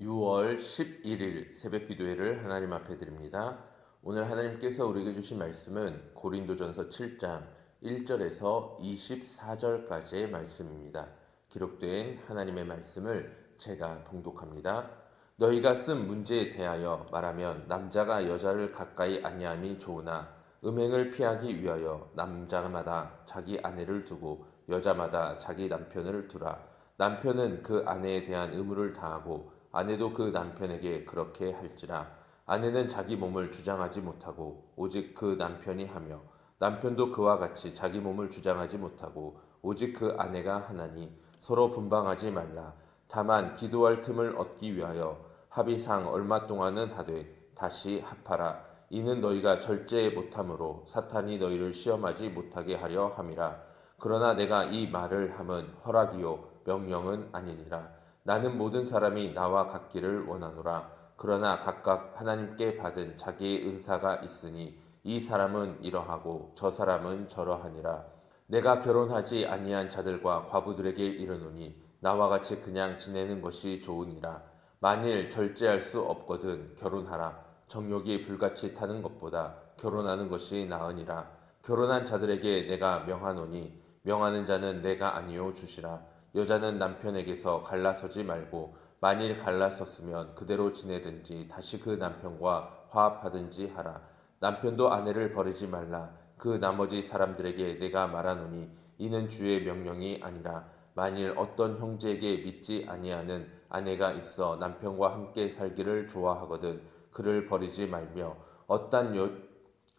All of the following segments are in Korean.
6월 11일 새벽 기도회를 하나님 앞에 드립니다. 오늘 하나님께서 우리에게 주신 말씀은 고린도전서 7장 1절에서 24절까지의 말씀입니다. 기록된 하나님의 말씀을 제가 봉독합니다. 너희가 쓴 문제에 대하여 말하면 남자가 여자를 가까이 아니함이 좋으나 음행을 피하기 위하여 남자마다 자기 아내를 두고 여자마다 자기 남편을 두라. 남편은 그 아내에 대한 의무를 다하고 아내도 그 남편에게 그렇게 할지라. 아내는 자기 몸을 주장하지 못하고 오직 그 남편이 하며 남편도 그와 같이 자기 몸을 주장하지 못하고 오직 그 아내가 하나니 서로 분방하지 말라. 다만 기도할 틈을 얻기 위하여 합의상 얼마 동안은 하되 다시 합하라. 이는 너희가 절제 못함으로 사탄이 너희를 시험하지 못하게 하려 함이라. 그러나 내가 이 말을 함은 허락이요 명령은 아니니라. 나는 모든 사람이 나와 같기를 원하노라. 그러나 각각 하나님께 받은 자기의 은사가 있으니 이 사람은 이러하고 저 사람은 저러하니라. 내가 결혼하지 아니한 자들과 과부들에게 이르노니 나와 같이 그냥 지내는 것이 좋으니라. 만일 절제할 수 없거든 결혼하라. 정욕이 불같이 타는 것보다 결혼하는 것이 나으니라. 결혼한 자들에게 내가 명하노니 명하는 자는 내가 아니요 주시라. 여자는 남편에게서 갈라서지 말고 만일 갈라섰으면 그대로 지내든지 다시 그 남편과 화합하든지 하라. 남편도 아내를 버리지 말라. 그 나머지 사람들에게 내가 말하노니 이는 주의 명령이 아니라 만일 어떤 형제에게 믿지 아니하는 아내가 있어 남편과 함께 살기를 좋아하거든 그를 버리지 말며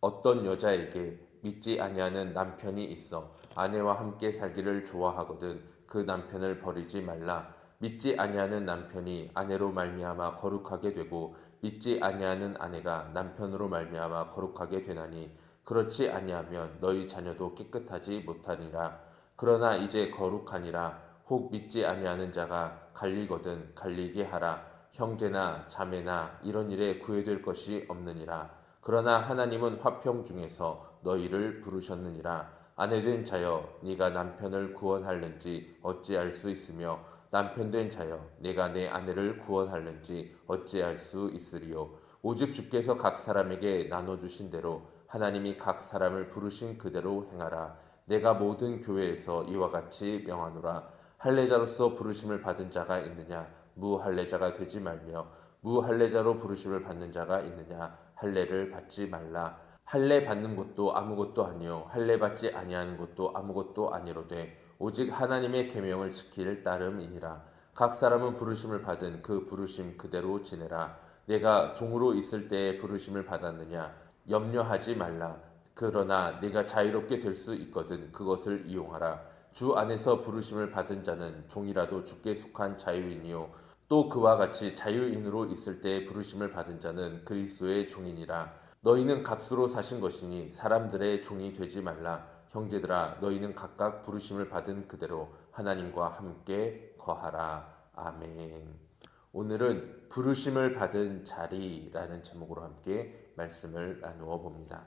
어떤 여자에게 믿지 아니하는 남편이 있어 아내와 함께 살기를 좋아하거든 그 남편을 버리지 말라. 믿지 아니하는 남편이 아내로 말미암아 거룩하게 되고 믿지 아니하는 아내가 남편으로 말미암아 거룩하게 되나니 그렇지 아니하면 너희 자녀도 깨끗하지 못하니라. 그러나 이제 거룩하니라. 혹 믿지 아니하는 자가 갈리거든 갈리게 하라. 형제나 자매나 이런 일에 구애될 것이 없느니라. 그러나 하나님은 화평 중에서 너희를 부르셨느니라. 아내된 자여 네가 남편을 구원할는지 어찌할 수 있으며 남편된 자여 내가 내 아내를 구원할는지 어찌할 수 있으리요. 오직 주께서 각 사람에게 나눠주신 대로 하나님이 각 사람을 부르신 그대로 행하라. 내가 모든 교회에서 이와 같이 명하노라. 할례자로서 부르심을 받은 자가 있느냐 무할례자가 되지 말며 무할례자로 부르심을 받는 자가 있느냐 할례를 받지 말라. 할례 받는 것도 아무것도 아니요 할례 받지 아니하는 것도 아무것도 아니로되 오직 하나님의 계명을 지킬 따름이니라. 각 사람은 부르심을 받은 그 부르심 그대로 지내라. 내가 종으로 있을 때에 부르심을 받았느냐 염려하지 말라. 그러나 내가 자유롭게 될 수 있거든 그것을 이용하라. 주 안에서 부르심을 받은 자는 종이라도 주께 속한 자유인이요 또 그와 같이 자유인으로 있을 때에 부르심을 받은 자는 그리스도의 종이니라. 너희는 값으로 사신 것이니 사람들의 종이 되지 말라. 형제들아 너희는 각각 부르심을 받은 그대로 하나님과 함께 거하라. 아멘. 오늘은 부르심을 받은 자리라는 제목으로 함께 말씀을 나누어 봅니다.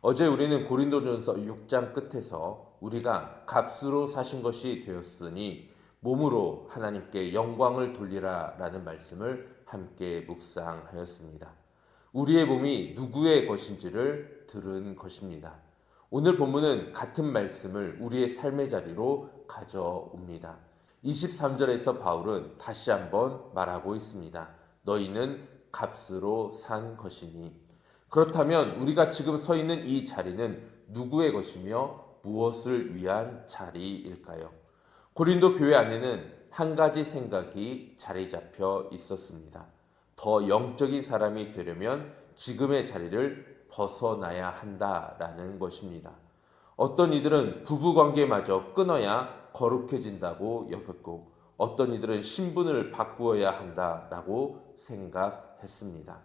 어제 우리는 고린도전서 6장 끝에서 우리가 값으로 사신 것이 되었으니 몸으로 하나님께 영광을 돌리라 라는 말씀을 함께 묵상하였습니다. 우리의 몸이 누구의 것인지를 들은 것입니다. 오늘 본문은 같은 말씀을 우리의 삶의 자리로 가져옵니다. 23절에서 바울은 다시 한번 말하고 있습니다. 너희는 값으로 산 것이니. 그렇다면 우리가 지금 서 있는 이 자리는 누구의 것이며 무엇을 위한 자리일까요? 고린도 교회 안에는 한 가지 생각이 자리 잡혀 있었습니다. 더 영적인 사람이 되려면 지금의 자리를 벗어나야 한다라는 것입니다. 어떤 이들은 부부관계마저 끊어야 거룩해진다고 여겼고 어떤 이들은 신분을 바꾸어야 한다라고 생각했습니다.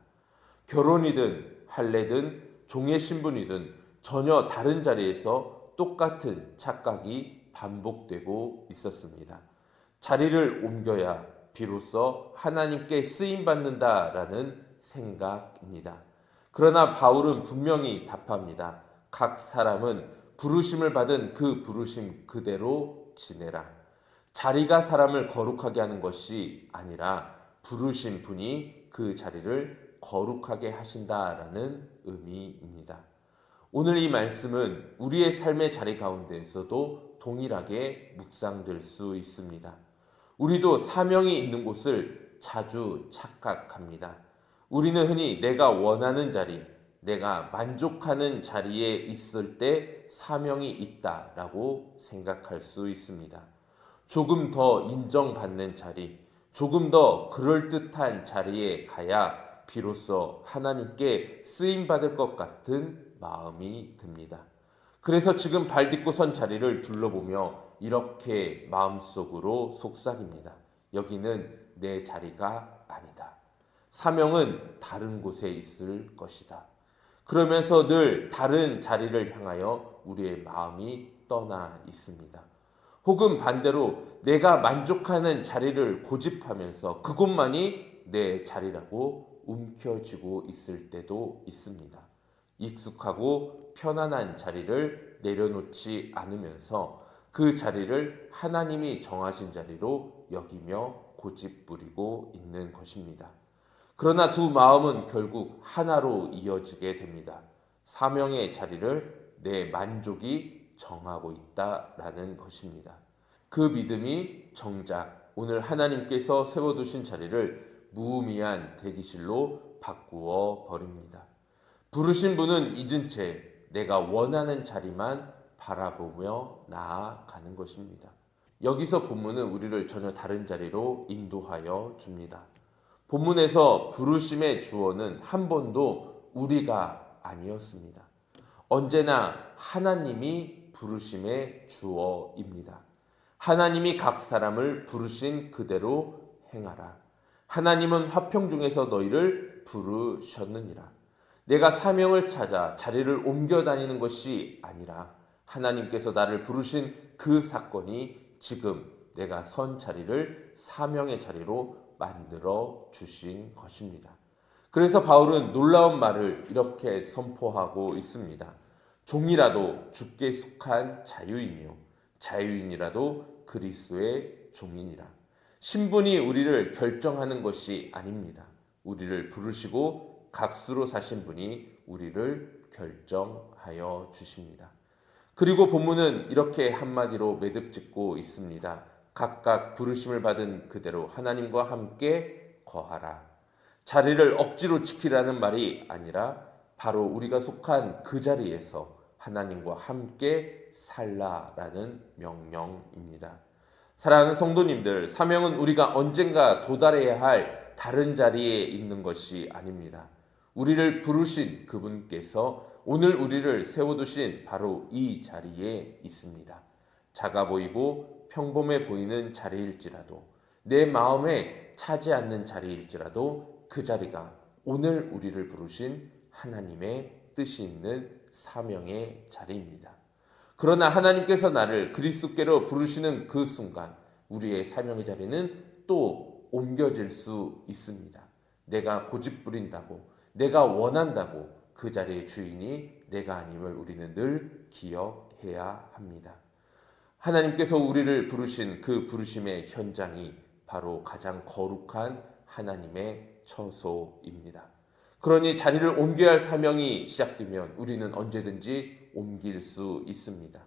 결혼이든 할례든 종의 신분이든 전혀 다른 자리에서 똑같은 착각이 반복되고 있었습니다. 자리를 옮겨야 비로소 하나님께 쓰임받는다라는 생각입니다. 그러나 바울은 분명히 답합니다. 각 사람은 부르심을 받은 그 부르심 그대로 지내라. 자리가 사람을 거룩하게 하는 것이 아니라 부르신 분이 그 자리를 거룩하게 하신다라는 의미입니다. 오늘 이 말씀은 우리의 삶의 자리 가운데에서도 동일하게 묵상될 수 있습니다. 우리도 사명이 있는 곳을 자주 착각합니다. 우리는 흔히 내가 원하는 자리, 내가 만족하는 자리에 있을 때 사명이 있다라고 생각할 수 있습니다. 조금 더 인정받는 자리, 조금 더 그럴듯한 자리에 가야 비로소 하나님께 쓰임받을 것 같은 마음이 듭니다. 그래서 지금 발 딛고 선 자리를 둘러보며 이렇게 마음속으로 속삭입니다. 여기는 내 자리가 아니다. 사명은 다른 곳에 있을 것이다. 그러면서 늘 다른 자리를 향하여 우리의 마음이 떠나 있습니다. 혹은 반대로 내가 만족하는 자리를 고집하면서 그곳만이 내 자리라고 움켜쥐고 있을 때도 있습니다. 익숙하고 편안한 자리를 내려놓지 않으면서 그 자리를 하나님이 정하신 자리로 여기며 고집부리고 있는 것입니다. 그러나 두 마음은 결국 하나로 이어지게 됩니다. 사명의 자리를 내 만족이 정하고 있다라는 것입니다. 그 믿음이 정작 오늘 하나님께서 세워두신 자리를 무의미한 대기실로 바꾸어 버립니다. 부르신 분은 잊은 채 내가 원하는 자리만 바라보며 나아가는 것입니다. 여기서 본문은 우리를 전혀 다른 자리로 인도하여 줍니다. 본문에서 부르심의 주어는 한 번도 우리가 아니었습니다. 언제나 하나님이 부르심의 주어입니다. 하나님이 각 사람을 부르신 그대로 행하라. 하나님은 화평 중에서 너희를 부르셨느니라. 내가 사명을 찾아 자리를 옮겨 다니는 것이 아니라 하나님께서 나를 부르신 그 사건이 지금 내가 선 자리를 사명의 자리로 만들어 주신 것입니다. 그래서 바울은 놀라운 말을 이렇게 선포하고 있습니다. 종이라도 주께 속한 자유인이요 자유인이라도 그리스도의 종이니라. 신분이 우리를 결정하는 것이 아닙니다. 우리를 부르시고 값으로 사신 분이 우리를 결정하여 주십니다. 그리고 본문은 이렇게 한마디로 매듭 짓고 있습니다. 각각 부르심을 받은 그대로 하나님과 함께 거하라. 자리를 억지로 지키라는 말이 아니라 바로 우리가 속한 그 자리에서 하나님과 함께 살라라는 명령입니다. 사랑하는 성도님들, 사명은 우리가 언젠가 도달해야 할 다른 자리에 있는 것이 아닙니다. 우리를 부르신 그분께서 오늘 우리를 세워두신 바로 이 자리에 있습니다. 작아 보이고 평범해 보이는 자리일지라도 내 마음에 차지 않는 자리일지라도 그 자리가 오늘 우리를 부르신 하나님의 뜻이 있는 사명의 자리입니다. 그러나 하나님께서 나를 그리스도께로 부르시는 그 순간 우리의 사명의 자리는 또 옮겨질 수 있습니다. 내가 고집부린다고 내가 원한다고 그 자리의 주인이 내가 아님을 우리는 늘 기억해야 합니다. 하나님께서 우리를 부르신 그 부르심의 현장이 바로 가장 거룩한 하나님의 처소입니다. 그러니 자리를 옮겨야 할 사명이 시작되면 우리는 언제든지 옮길 수 있습니다.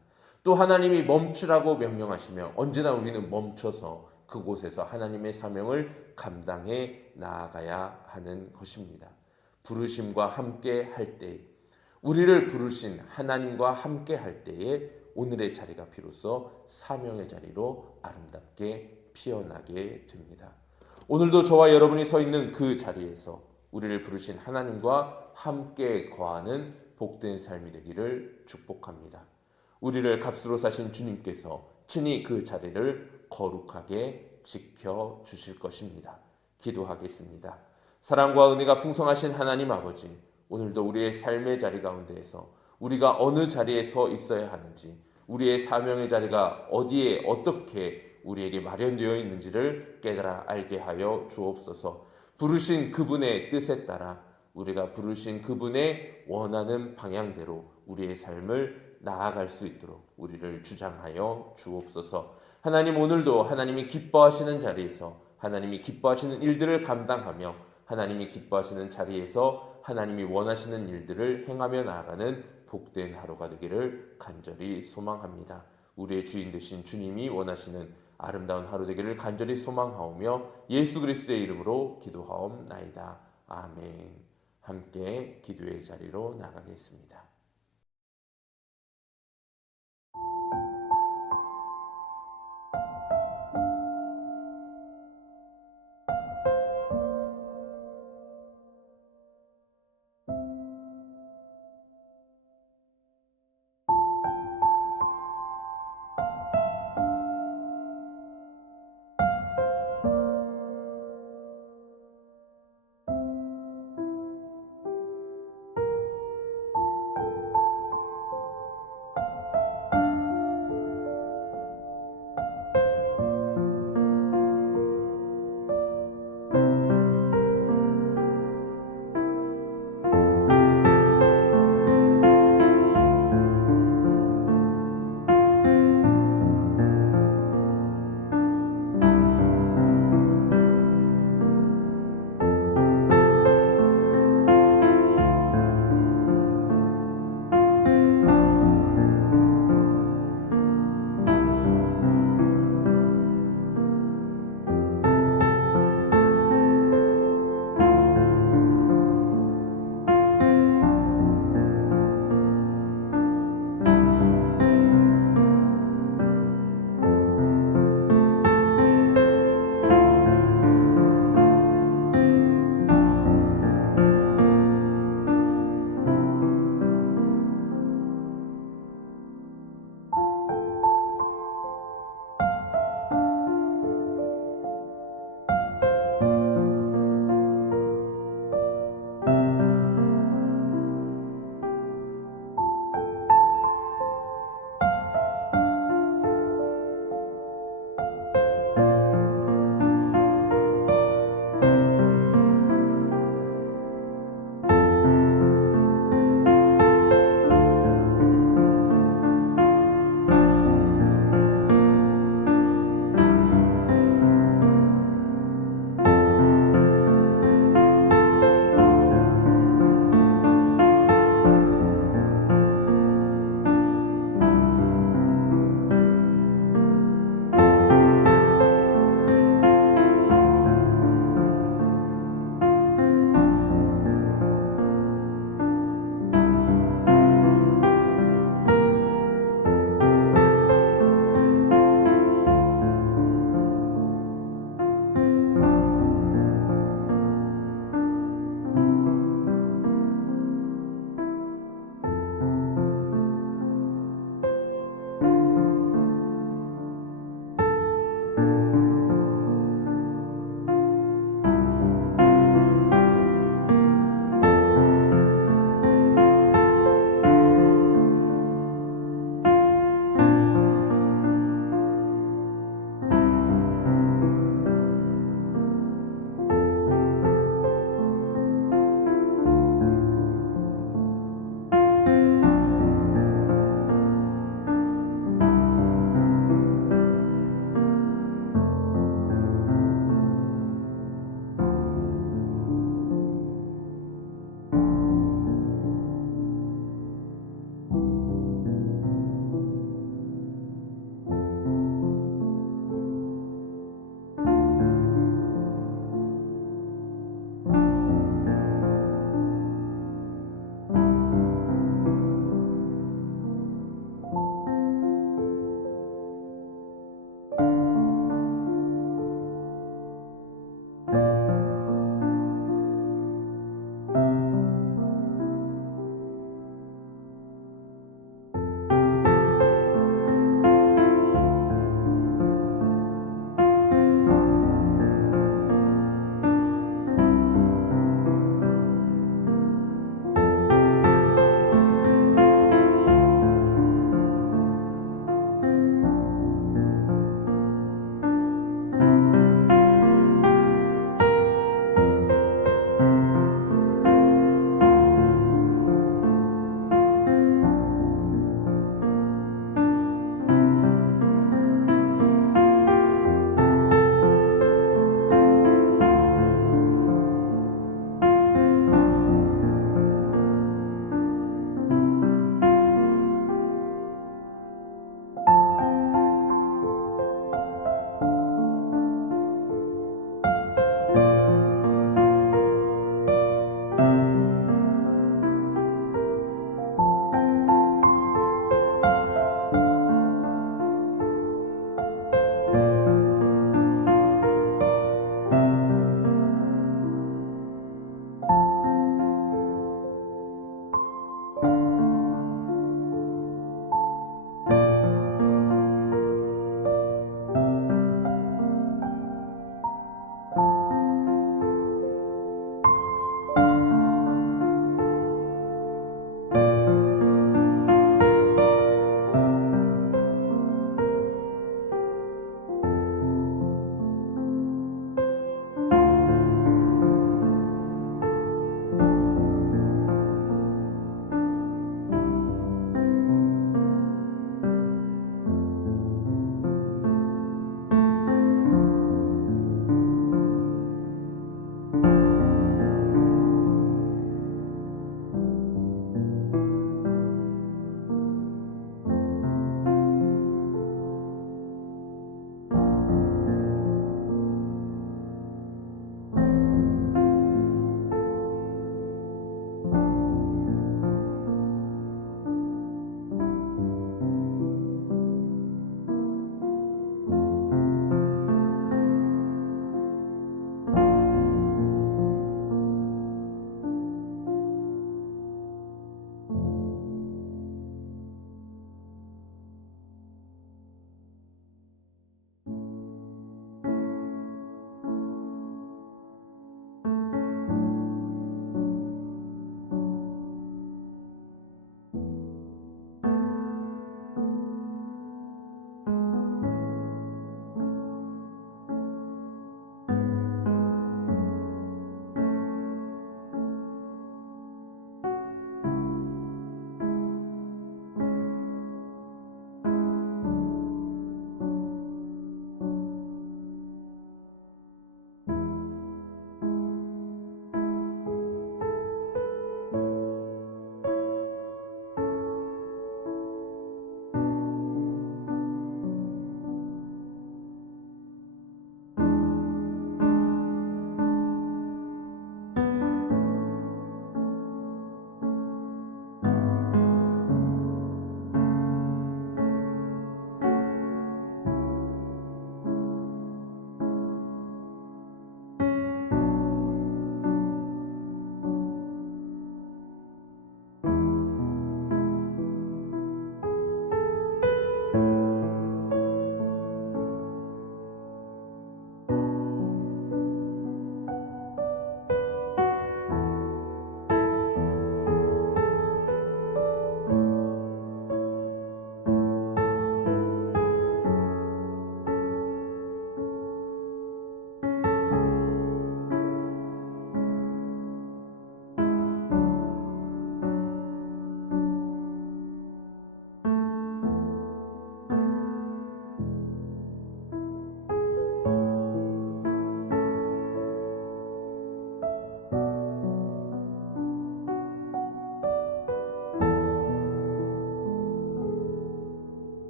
또 하나님이 멈추라고 명령하시며 언제나 우리는 멈춰서 그곳에서 하나님의 사명을 감당해 나아가야 하는 것입니다. 부르심과 함께 할 때, 우리를 부르신 하나님과 함께 할 때에 오늘의 자리가 비로소 사명의 자리로 아름답게 피어나게 됩니다. 오늘도 저와 여러분이 서 있는 그 자리에서 우리를 부르신 하나님과 함께 거하는 복된 삶이 되기를 축복합니다. 우리를 값으로 사신 주님께서 친히 그 자리를 거룩하게 지켜주실 것입니다. 기도하겠습니다. 사랑과 은혜가 풍성하신 하나님 아버지, 오늘도 우리의 삶의 자리 가운데에서 우리가 어느 자리에 서 있어야 하는지, 우리의 사명의 자리가 어디에 어떻게 우리에게 마련되어 있는지를 깨달아 알게 하여 주옵소서. 부르신 그분의 뜻에 따라 우리가 부르신 그분의 원하는 방향대로 우리의 삶을 나아갈 수 있도록 우리를 주장하여 주옵소서. 하나님, 오늘도 하나님이 기뻐하시는 자리에서 하나님이 기뻐하시는 일들을 감당하며 하나님이 기뻐하시는 자리에서 하나님이 원하시는 일들을 행하며 나아가는 복된 하루가 되기를 간절히 소망합니다. 우리의 주인 되신 주님이 원하시는 아름다운 하루 되기를 간절히 소망하오며 예수 그리스도의 이름으로 기도하옵나이다. 아멘. 함께 기도의 자리로 나가겠습니다.